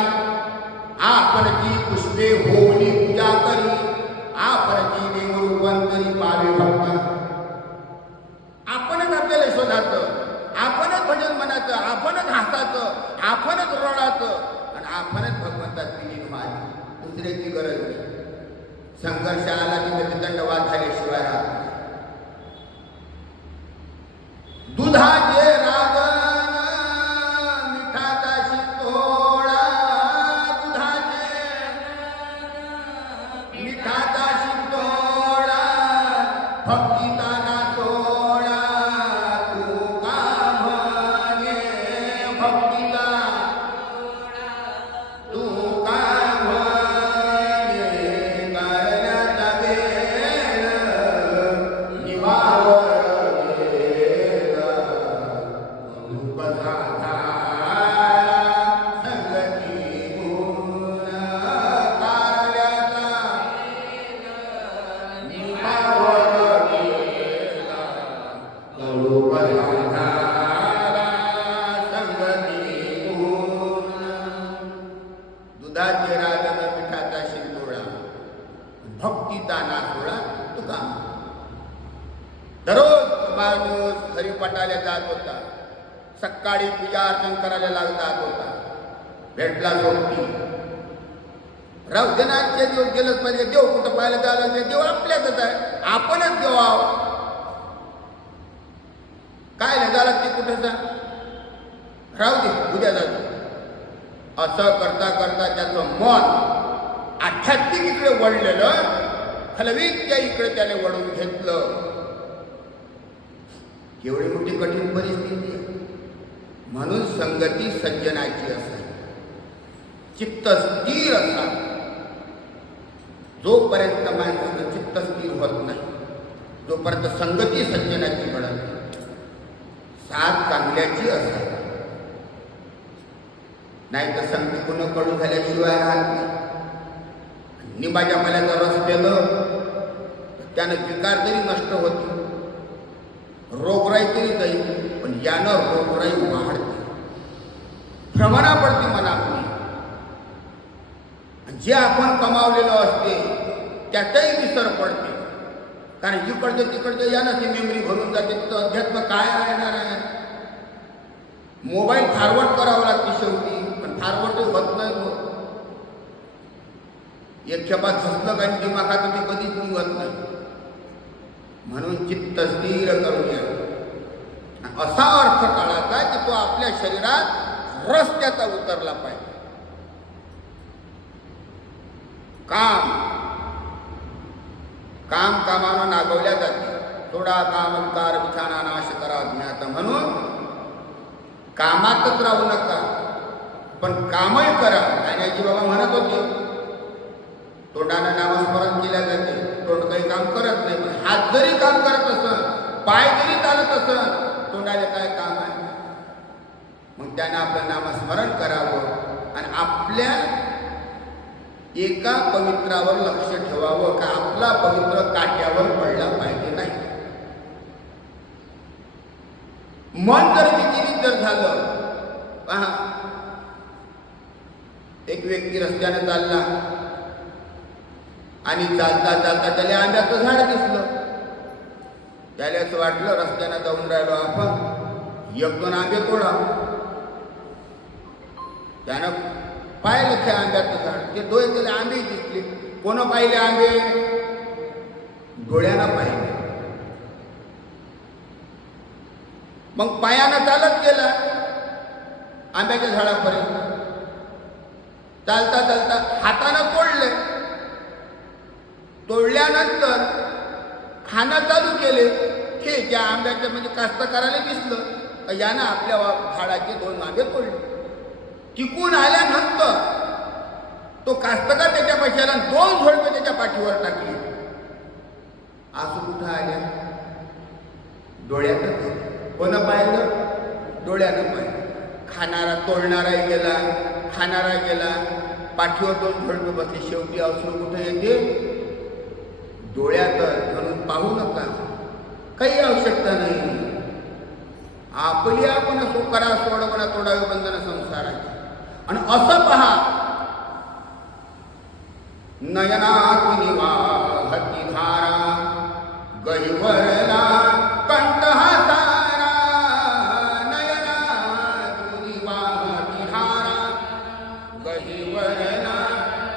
आपणची पुष्पे होवनी पूजा करी, आपणची देवरूपांतरी पावे भक्ता. आपणच आपल्याला शोधायचं, आपणच भजन म्हणायचं, आपणच हसायचं, आपणच रडायचं आणि आपणच भगवंतात विलीन व्हायचं. दुसऱ्याची गरज नाही. संघर्ष आला की विदंडवाद झाल्याशिवाय राहत नाही. दुधाचे रागन मिठाचा शितोळा, दुधाचे मिठाचा शितोळा, भक्तीचा नासोळा. तू का म्हणे भक्तीचा, तू का म्हणे करण्याचा वेळ निभाव. दुधाचे रागन मिठाचा शिंतोळा, भक्तीचा नासोळा तुका. दररोज माणूस हरिपाठाला जात होता, सकाळी पूजा अर्चन करायला जात होता, भेटला सोबती. रावजनाचे देव गेलंच पाहिजे. देव कुठं पाहायला जायला, देव आपल्यातच आहे, आपणच देव आहोत. काय नाही झालं ते कुठं जा, राहू दे उद्या जातो. असं करता करता त्याचं मन आध्यात्मिक इकडे वळलेलं, फलवीच्या इकडे त्याने वळून घेतलं. एवढी मोठी कठीण परिस्थिती आहे. म्हणून संगती सज्जनाची असावी, चित्त स्थिर असावं. जोपर्यंत माणसाचं चित्त स्थिर होत नाही, जोपर्यंत संगती सज्जनाची घडत नाही. साथ चांगल्याची असावी, नाही तर संगती कोण कडू झाल्याशिवाय राहत नाही. निंबाच्या पाल्याचा रस पेलं त्यानं विकार तरी नष्ट होते, रोगराई तरी जाईल, पण यानं रोगराई वाढते, भ्रमणा पडते मनामध्ये. जे आपण कमावलेलं असते त्याचाही विसर पडते. कारण इकडचं तिकडचं यानं ती मेमरी भरून जाते. तर अध्यात्म काय राहणार आहे? मोबाईल फॉरवर्ड करावं लागते शेवटी, पण फॉरवर्ड होत नाही. एक खेपात झसलं काही दिमागात ते कधीच निघत नाही. म्हणून चित्त स्थिर करून घ्या. असा अर्थ काढायचा की तो आपल्या शरीरात रस त्याचा उतरला पाहिजे. काम काम कामानं नागवल्या जाते. थोडा काम विकार विछाना नाश करा ज्ञात. म्हणून कामातच राहू नका, पण कामही करा. गाण्याची बाबा म्हणत होते, तोंडानं नामस्मरण केल्या जाते, तोंड काही काम करत नाही, पण हात जरी काम करत असन, पाय जरी चालत असन, तोंडाला काय काम आहे? मग त्यानं आपलं नामस्मरण करावं आणि आपल्या एका पवित्रावर लक्ष ठेवावं का आपला पवित्र काट्यावर पडला पाहिजे नाही. मन जर विचलित जर झालं, पहा एक व्यक्ती रस्त्याने चालला आणि चालता चालता त्याला आंब्याचं झाड दिसलं. त्याला असं वाटलं रस्त्यानं जाऊन राहिलो आपण, एक दोन आंबे तोडा. त्यानं पाहिलं त्या आंब्याचं झाड, ते डोळे त्याला आंबे दिसले. कोण पाहिले आंबे? डोळ्यानं पाहिले. मग पायानं चालत गेला आंब्याच्या झाडापर्यंत. चालता चालता हातानं तोडले. तोडल्यानंतर खाणं चालू केले. हे ज्या आंब्याच्या म्हणजे कास्तकाराला दिसलं, यानं आपल्या झाडाचे 2 आंबे तोडले. टिकून आल्यानंतर तो कास्तकार त्याच्या पैशाला 2 झोडपे त्याच्या पाठीवर टाकले. आसू कुठं आल्या? डोळ्यातच. कोण पाहिलं? डोळ्यानं पाहिलं. खाणारा तोडणाराही गेला खाणारा गेला, पाठीवर 2 झोडपे बसले, शेवटी अश्रू कुठे येते? डोळ्यातच. म्हणून पाहू नका, काही आवश्यकता नाही. आपली आपण करा, सोडवणा तोडावे बंधन संसाराचे. आणि असं पहा, नयनातून वाहती धारा, गहिवरला कंठहासारा. नयनातून वाहती धारा, गहिवरला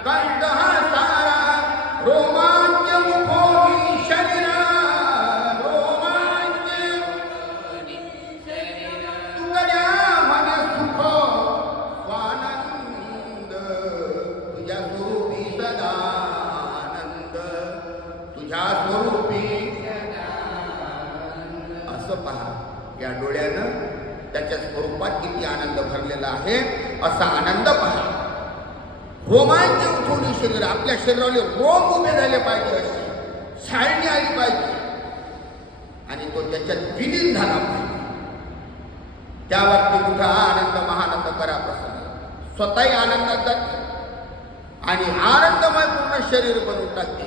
कंठहासारा. रोमांच मुखोनी शरीरा, रोमांच तुकड्या मन सुख स्वानंद. तुझ्या स्वरूपी सदानंद, तुझ्या स्वरूपी. असं पहा, या डोळ्यानं त्याच्या स्वरूपात किती आनंद भरलेला आहे, असा आनंद पहा. रोमांच उठवली शरीर, आपल्या शरीराला रोम उभे झाले पाहिजे, अशी छाळणी आली पाहिजे, आणि तो त्याच्यात विलीन झाला पाहिजे. त्या बाबतीत कुठं आनंद महानंद करा प्रसन्न, स्वतःही आनंदात जाते आणि आनंदमय पूर्ण शरीर बनवून टाकते.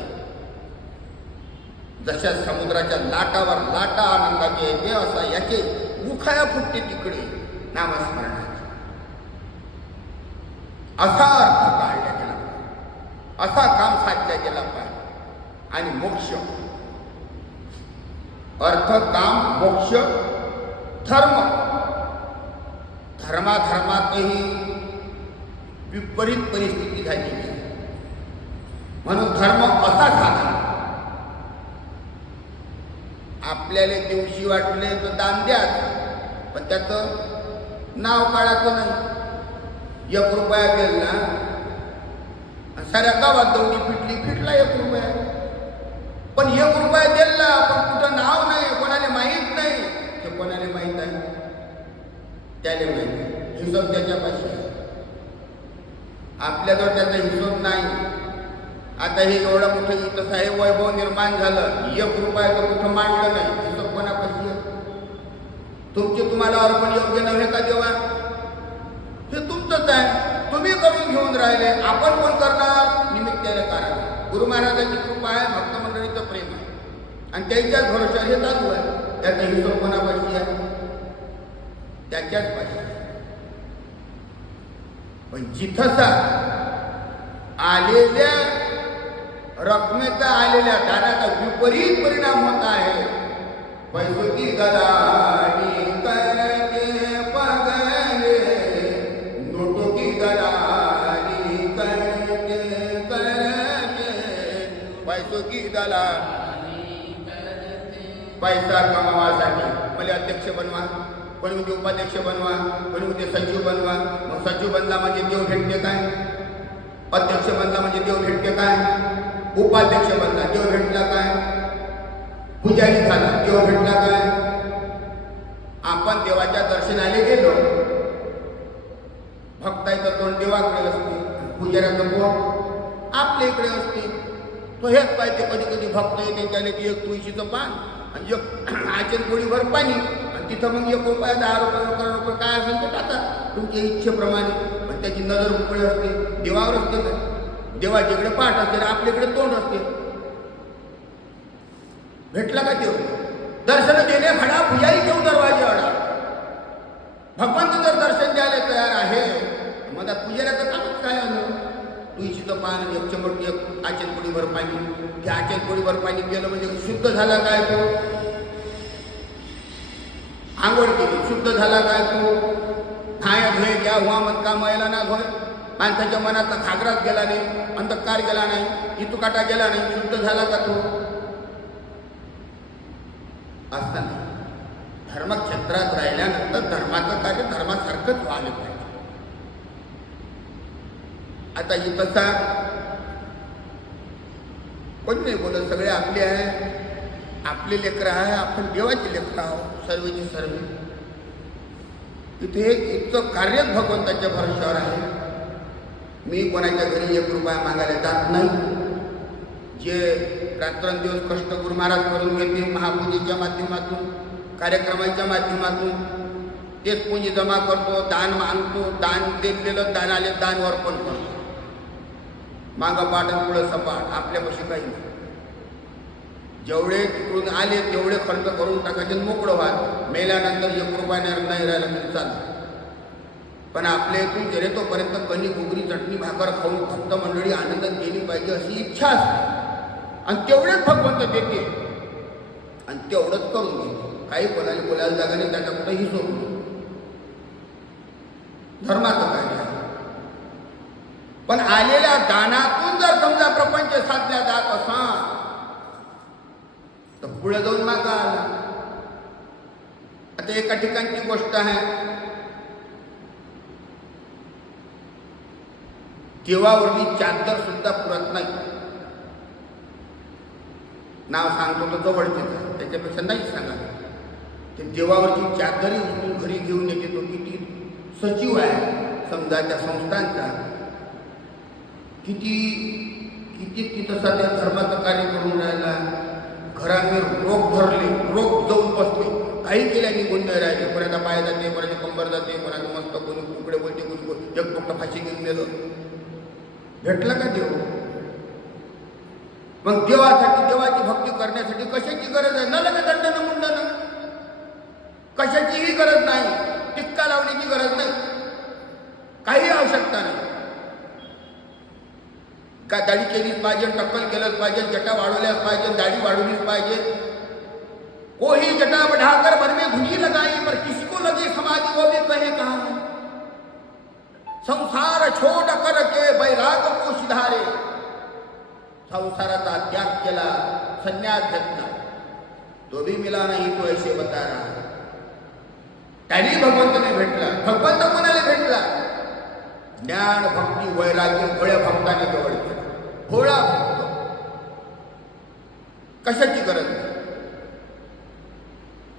जशा समुद्राच्या लाटावर लाटा आनंदाचे येते, असा याचे मुखाया फुटते तिकडे नामस्मरणाचे. असा अर्थ काढला गेला पाहिजे, असा काम साधला गेला पाहिजे. आणि मोक्ष, अर्थ, काम, मोक्ष, धर्म. धर्माधर्मातही विपरीत परिस्थिती झालेली, म्हणून धर्म असा साधा. आपल्याला दिवशी वाटले तर दान द्या, पण त्याचं नाव काढायचं नाही. 1 रुपया गेला, साऱ्या गावात दौडी फिटली, फिटला 1 रुपया. पण 1 रुपया दिला, पण कुठं नाव नाही, कोणाला माहीत नाही. ते कोणाला माहीत आहे? त्याला माहीत आहे. हिशोब त्याच्यापाशी आहे, आपल्याजवळ त्याचा हिशोब नाही. आता हे एवढं मोठं इथं साहेब वैभव निर्माण झालं, 1 रुपया तर कुठं मांडलं नाही. हिशोब कोणापाशी आहे? तुमचे तुम्हाला अर्पण योग्य नव्हे का देवा? हे तुमचंच आहे, तुम्ही करून घेऊन राहिले. आपण कोण करणार? निमित्ताने कारण. गुरु महाराजांची कृपा आहे, भक्त मंडळीचं प्रेम आहे, आणि त्यांच्याच भरोशावर हे चालू आहे. त्याचा हिशोब कोणापाशी आहे? त्याच्याच पाशी. पण जिथंसा आलेल्या रकमेचा, आलेल्या दानाचा विपरीत परिणाम होत आहे. पैसो की गदानी करते पगले, नोटो की गदानी करते करते. पैसो की दलाली, पैसा कमावासाठी मला अध्यक्ष बनवा, कोणी उद्या उपाध्यक्ष बनवा, कोणी उद्या सचिव बनवा. मग सचिव बनला म्हणजे देव भेटते काय? अध्यक्ष बनला म्हणजे देव भेटते काय? उपाध्यक्ष बनला देव भेटला काय? पुजारी झाला देव भेटला काय? आपण देवाच्या दर्शनाला गेलो, भक्ताचं तोंड देवाकडे असते, पुजाऱ्याचं तोंड आपल्या इकडे असते. तो हेच पाहिजे. कधी कधी भक्त येते, त्याने ती 1 तुळशीचं पान आणि 1 आचन पोळीभर पाणी, आणि तिथं मग 1 रुपया, 10 रुपये, 11 रुपये काय असेल ते टाका तुमच्या इच्छेप्रमाणे. पण त्याची नजर उकळी असते, देवावर असते का? देवाच्याकडे पाठ असते, आपल्याकडे तोंड असते. भेटला का देव? दर्शन देणे खडा, पुजारी घेऊन दरवाजे अडा. भगवंत जर दर्शन द्यायला तयार आहे, मग पुजाऱ्याचं कामच काय आलं? तुळशीचं पान, 1 चमट, 1 आचनपोळीभर पाणी. त्या आचनपोळीभर पाणी केलं म्हणजे शुद्ध झाला काय तो? आंघोळ केली, शुद्ध झाला काय तो? न्हाया धुये घ्या हुआ मन का मैला ना धुय. माणसाच्या मनातला घागरात गेला नाही, अंधकार गेला नाही, इतुकाटा गेला नाही, शुद्ध झाला का तो? असं नाही. धर्मक्षेत्रात राहिल्यानंतर धर्माचं कार्य धर्मासारखंच व्हायला पाहिजे. आता इथंचा कोण नाही बोलत, सगळे आपले आहे, आपले लेकरं आहे, आपण देवाचे लेकरं आहोत, सर्वचे सर्व. इथे इतकं कार्यच भगवंताच्या भरोशावर आहे. मी कोणाच्या घरी 1 रुपया मागायला जात नाही. जे रात्रंदिवस कष्ट गुरु महाराज करून घेते, महापूजेच्या माध्यमातून, कार्यक्रमाच्या माध्यमातून, तेच पुंजी जमा करतो, दान मागतो, दान दिलेलं दानाले दान अर्पण करतो. मागं पाठ आणि पुढं सपाट, आपल्यापाशी काही नाही. जेवढे तिकडून आले तेवढे खर्च करून टाकायचे, मोकळं व्हा. मेल्यानंतर 1 रुपया नाही राहिला तरी चालतं. पण आपल्या इथून गेले तोपर्यंत कणी घुगरी चटणी भाकर खाऊन फक्त मंडळी आनंदात गेली पाहिजे अशी इच्छा असते. आणि तेवढेच भगवंत देते आणि तेवढंच करून घेते. काही कोणाला बोलायला जागा नाही, त्याच्या कुठेही सोडून धर्माचं कार्य आहे. पण आलेल्या दानातून जर समजा प्रपंच साधल्या जात असा तर पुढे जाऊन मागा आला. आता एका ठिकाणची गोष्ट आहे, देवावरली चादर सुद्धा पुरत नाही. नाव सांगतो तर जवळचेच आहे, त्याच्यापेक्षा नाही सांगा. ते देवावरची चादरही उचलून घरी घेऊन येते. तो किती सचिव आहे समजा त्या संस्थांचा, किती किती तिथं सध्या धर्माचं कार्य करून राहिला. घरांनी रोग धरले, रोग जाऊन बसले, काही केल्याने कोणी नाही राहिले. कोणाचा पाय जाते, कोणाची कंबर जाते, कोणाचं मस्त कोणी कुकडे बोलते, कोणी एक पोट्ट फाशी घेऊन गेलं. भेटला का देव? मग देवासाठी, देवाची भक्ती करण्यासाठी कशाची गरज आहे? न लगे दंडन मुंडन, कशाचीही गरज नाही. टिक्का लावण्याची गरज नाही, काही आवश्यकता नाही. का दाढी केलीच पाहिजे, टक्कल केलंच पाहिजे, जटा वाढवल्याच पाहिजे, दाढी वाढवलीच पाहिजे. कोही जटा बढ़ाकर मन में धुनी लगाई, पर किसी को लगी समाधि वो भी कहे कहाँ है. संसार छोड़ करके बैराग को सिधारे. संसाराचा त्याग केला, संन्यास घेतला, तो भी मिला नहीं तो ऐसे बता रहा. त्याने भगवंत नाही भेटला. भगवंत कोणाला भेटला? ज्ञान भक्ती वैराग्य भोळ्या भक्ताने जवळ केला. भोळा भक्त, कशाची गरज नाही.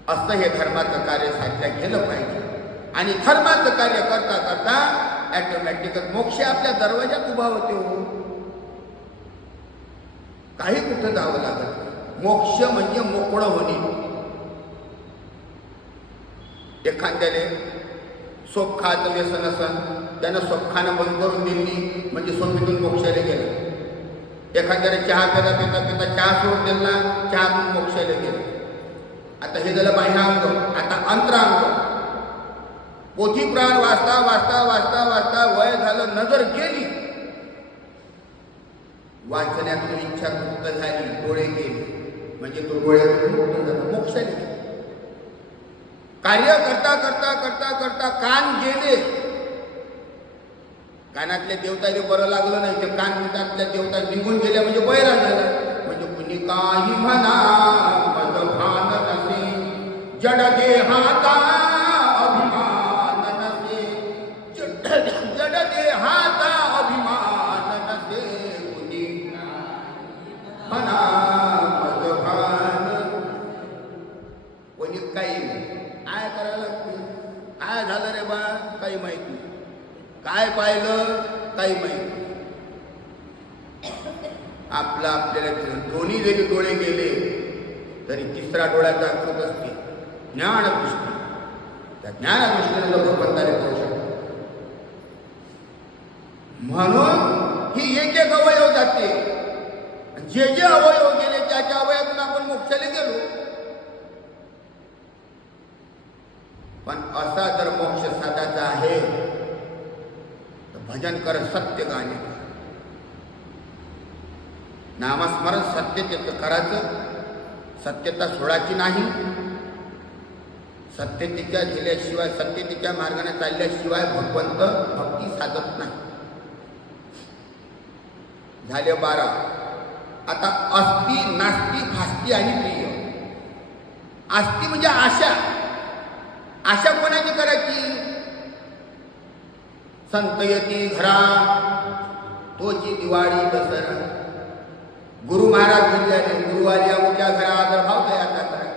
असं हे धर्माचं कार्य साध्य केलं पाहिजे. आणि धर्माचं कार्य करता करता ॲटोमॅटिकच मोक्ष आपल्या दरवाजात उभा होते. हो, काही कुठं जावं लागत. मोक्ष म्हणजे मोकळं होणे. एखाद्याने सोप खायचं व्यसन असन, त्यानं सोप खाणं बंद करून दिली म्हणजे सोपीतून मोक्षाला गेलं. एखाद्याने चहा पिता पिता पिता चहा सोडून दिला, चहातून मोक्षाला गेलं. आता हे झालं बाह्यांग. आता अंतरांग. पोथी प्राण वाचता वाचता वाचता वाचता वय झालं, नजर गेली, वाचण्यातून इच्छा मुक्त झाली, डोळे गेले म्हणजे तो डोळ्यातून मुक्त झाला, मोक्षाला गेला. कार्य करता करता करता करता कान गेले. कानातल्या देवताला बरं लागलं नाही, ते कानातल्या देवता निघून गेल्या म्हणजे बैरा झाला. म्हणजे कुणी काही म्हणा मज भान नसे, जड देहाता अभिमान नसे, जड देहाता अभिमान नसे, कुणी म्हणा मज भान. कोणी काही काय करायला लागते? काय झालं रे बा काही माहित नाही, काय पाहिलं काही माहित नाही. आपला आपल्याला दोन्ही जरी डोळे गेले तरी तिसरा डोळा दाखवत असते ज्ञानदृष्टी. त्या ज्ञानदृष्टीने भगवंताने करू शकतो. म्हणून ही एक एक अवयव जाते. जे जे अवयव गेले त्याच्या अवयवातून आपण मोक्षाला गेलो. पण असा जर मोक्ष साधायचा आहे तर भजन कर, सत्य गाणे कर, नामस्मरण सत्यतेचं करायचं. सत्यता सोडायची नाही. सत्यतेच्या गेल्याशिवाय, सत्यतेच्या मार्गाने चालल्याशिवाय भगवंत भक्ती साधत नाही. झाले 12. आता अस्ति, नास्ति, भास्ति आणि प्रिय. अस्ति म्हणजे आशा. आशा कोणाची करायची? संत येती घरा तोची दिवाळी दसरा. गुरु महाराज घरी आले, गुरु आले आमच्या घरा आदर भाव तयाचा करा,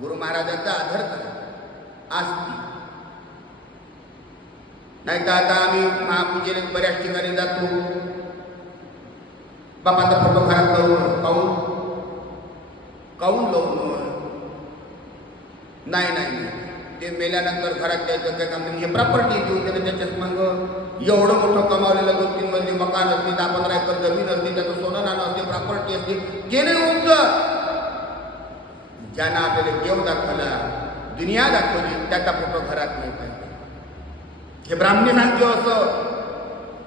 गुरु महाराजांचा आदर करा. आस्ती. नाही तर आता आम्ही महापूजेला बऱ्याच ठिकाणी जातो, बापाचा फोटो घरात लावून काऊन काऊन लावून नाही नाही नाही, ते मेल्यानंतर घरात द्यायचं काय काम नाही, हे प्रॉपर्टी देऊन देणं. त्याच्यात मग एवढं मोठं कमावलेलं 2-3 मजली मकान असते, 10-15 एकर जमीन असते, त्याचं सोनं नाणं असते, प्रॉपर्टी असते, ते नाही होऊन ज्यांना आपल्याला देव दाखवला, दुनिया दाखवली, त्याचा फोटो घरात नाही पाहिजे. हे ब्राह्मणी सांगते असं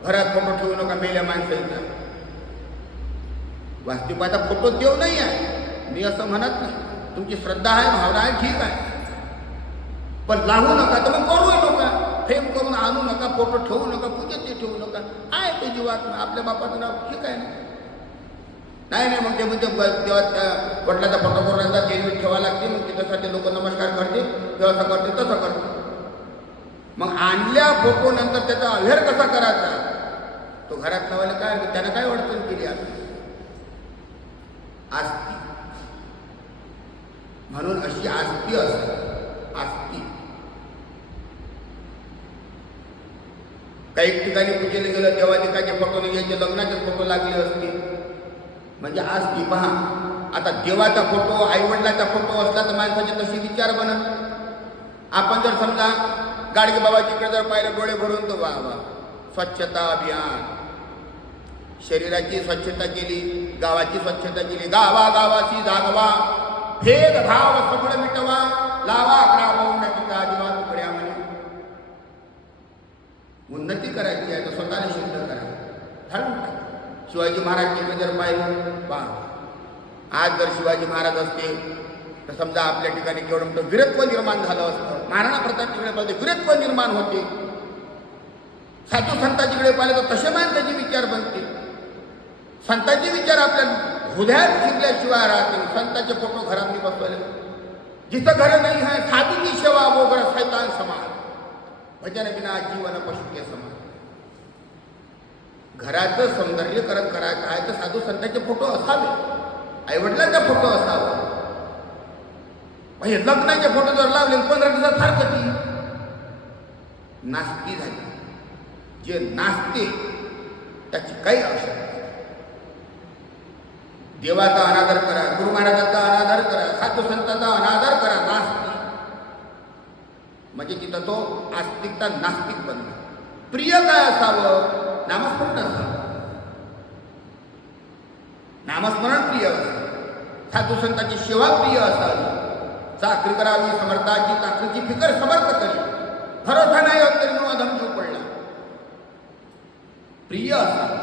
घरात फोटो ठेवू नका मेल्या माणसाचा. वास्तविकता फोटो देव नाही आहे, मी असं म्हणत नाही. तुमची श्रद्धा आहे, भावना आहे, ठीक आहे, पण लावू नका. तर मग करू नका, फेम करून आणू नका, फोटो ठेवू नका, पूजेत ते ठेवू नका. आहे ते जीवात आपल्या बापाचं नाव, ठीक आहे ना. नाही मग ते म्हणजे तेव्हा त्या वडिलाचा फोटो करून तेलवीत ठेवा लागते, मग त्याच्यासाठी लोक नमस्कार करते, तेव्हा असं करते तसं करते. मग आणल्या फोटो नंतर त्याचा अव्हेर कसा करायचा, तो घरात लावायला काय, त्यानं काय अडचण केली आस्ती. म्हणून अशी आस्ती असते, आस्ती. काही ठिकाणी पूजेला गेलं देवाधिकाचे फोटो नाही घ्यायचे, लग्नाचे फोटो लागले असते, म्हणजे आस्ती. पहा आता देवाचा फोटो, आईवडिलाचा फोटो असला तर माणसाचे तशी विचार बनत. आपण जर समजा गाडगे बाबाजीकडे जर पाहिलं डोळे भरून, तर वा स्वच्छता अभियान, शरीराची स्वच्छता केली, गावाची स्वच्छता केली, गावागावाची जागवा, भेदभाव सगळं मिटवा, लावा ग्रामोन्नतीचा दिवा तुकड्या म्हणे. उन्नती करायची आहे तर स्वतःला शुद्ध करा, घालून टाका. शिवाजी महाराजांकडे जर पाहिलं, पहा आज जर शिवाजी महाराज असते तर समजा आपल्या ठिकाणी केवढं मोठं वीरत्व निर्माण झालं असतं. महाराणा प्रतापजीकडे पाहिजे वीरत्व निर्माण होते, साधू संतांच्याकडे पाहिले तर तसे माणसाचे विचार बनते. संतांचे विचार आपल्या हृदयात शिरल्याशिवाय राहते. संतांचे फोटो घरात मी बसवले, जिथं घर नाही आहे साधूची सेवा वगैरे सैतान समाज, भजन विना जीवन पशुके समाज. घराचं सौंदर्यकरण करायचं आहे तर साधू संतांचे फोटो असावे, आईवडिलांचा फोटो असावा. म्हणजे लग्नाचे फोटो जर लावले 15 दिवसात फार कधी नास्ती झाली. जे नाचते त्याची काही आवश्यकता नाही. देवाचा अनादर करा, गुरु महाराजांचा अनादर करा, साधू संतांचा अनादर करा, नास्ती म्हणजे तिथं तो आस्तिकता नास्तिक बनतो. प्रिय काय असावं, नामस्मरण असावं, नामस्मरण प्रिय असावं, साधू संतांची सेवा प्रिय असावी, चाकरी करावी समर्थाची, चाकरीची फिकर समर्थ करी, भरोसा नाही होत तरी मग अधम जीव पडला, प्रिय असावं.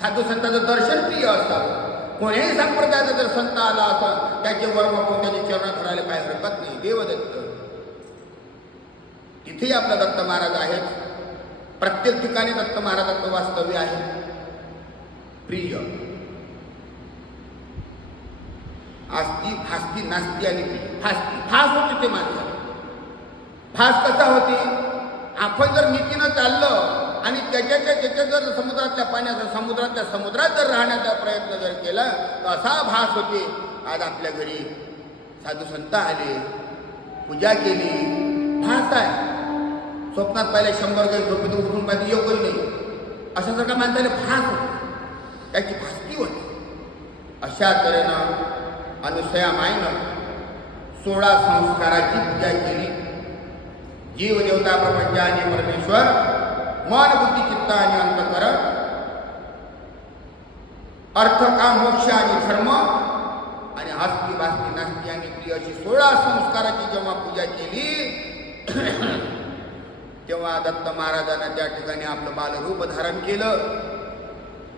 साधू संतांचं दर्शन प्रिय असावं. कोण्याही संप्रदायाचा जर संत आला असं त्याचे वर्म करून त्याचे चरण धरायला काय हरकत नाही. देवदत्त तिथेही आपला दत्त महाराज आहेत, प्रत्येक ठिकाणी दत्त महाराजांचं वास्तव्य आहे. प्रिय आस्ती, भास्ती, नास्ती आणि प्रिय. भास्ती भास होते ते माणसाला. भास कसा होते, आपण जर नीतीनं चाललं आणि त्याच्या जर समुद्रातल्या पाण्याचा समुद्रात जर राहण्याचा प्रयत्न जर केला तर असा भास होते. आज आपल्या घरी साधू संत आले, पूजा केली, भास आहे. स्वप्नात पाहिले 100 काही झोपेतून उठून पाहिजे योगही नाही, अशा सगळ्या माणसाला भास होते, त्याची भास्ती होते. अशा तऱ्हेनं अनुसया माईनं 16 संस्काराची पूजा केली. जीव, देवता, प्रपंच आणि परमेश्वर, मन, बुद्धी, चित्त आणि अंतःकरण, अर्थ, काम, मोक्ष आणि धर्म आणि आस्ती, भास्ती, नास्ती आणि प्रिय अशी 16 संस्काराची जेव्हा पूजा केली तेव्हा दत्त महाराजांना त्या ठिकाणी आपलं बालरूप धारण केलं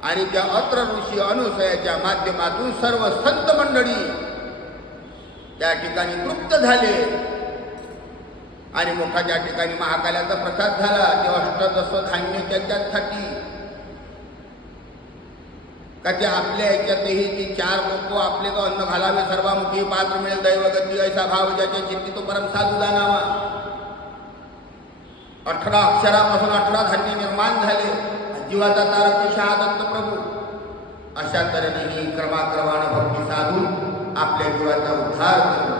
आणि त्या अत्र ऋषी अनुसयाच्या माध्यमातून सर्व संत मंडळी त्या ठिकाणी तृप्त झाले आणि मोठा त्या ठिकाणी महाकाल्याचा प्रसाद झाला. ते अष्टदश धान्य त्याच्यासाठी का ते आपल्या याच्यातही ती 4 लोक आपले तो अन्न घालावे, सर्वामुखी पात्र मिळेल दैवगती, ऐसा भाव ज्याच्या चित्ती तो परम साधू जाणावा. 18 अक्षरापासून 18 धान्य निर्माण झाले. जीवाचा तारक शहादत्त प्रभू. अशा तऱ्हेने ही क्रमाक्रमानं भक्ती साधून आपल्या जीवाचा उद्धार करून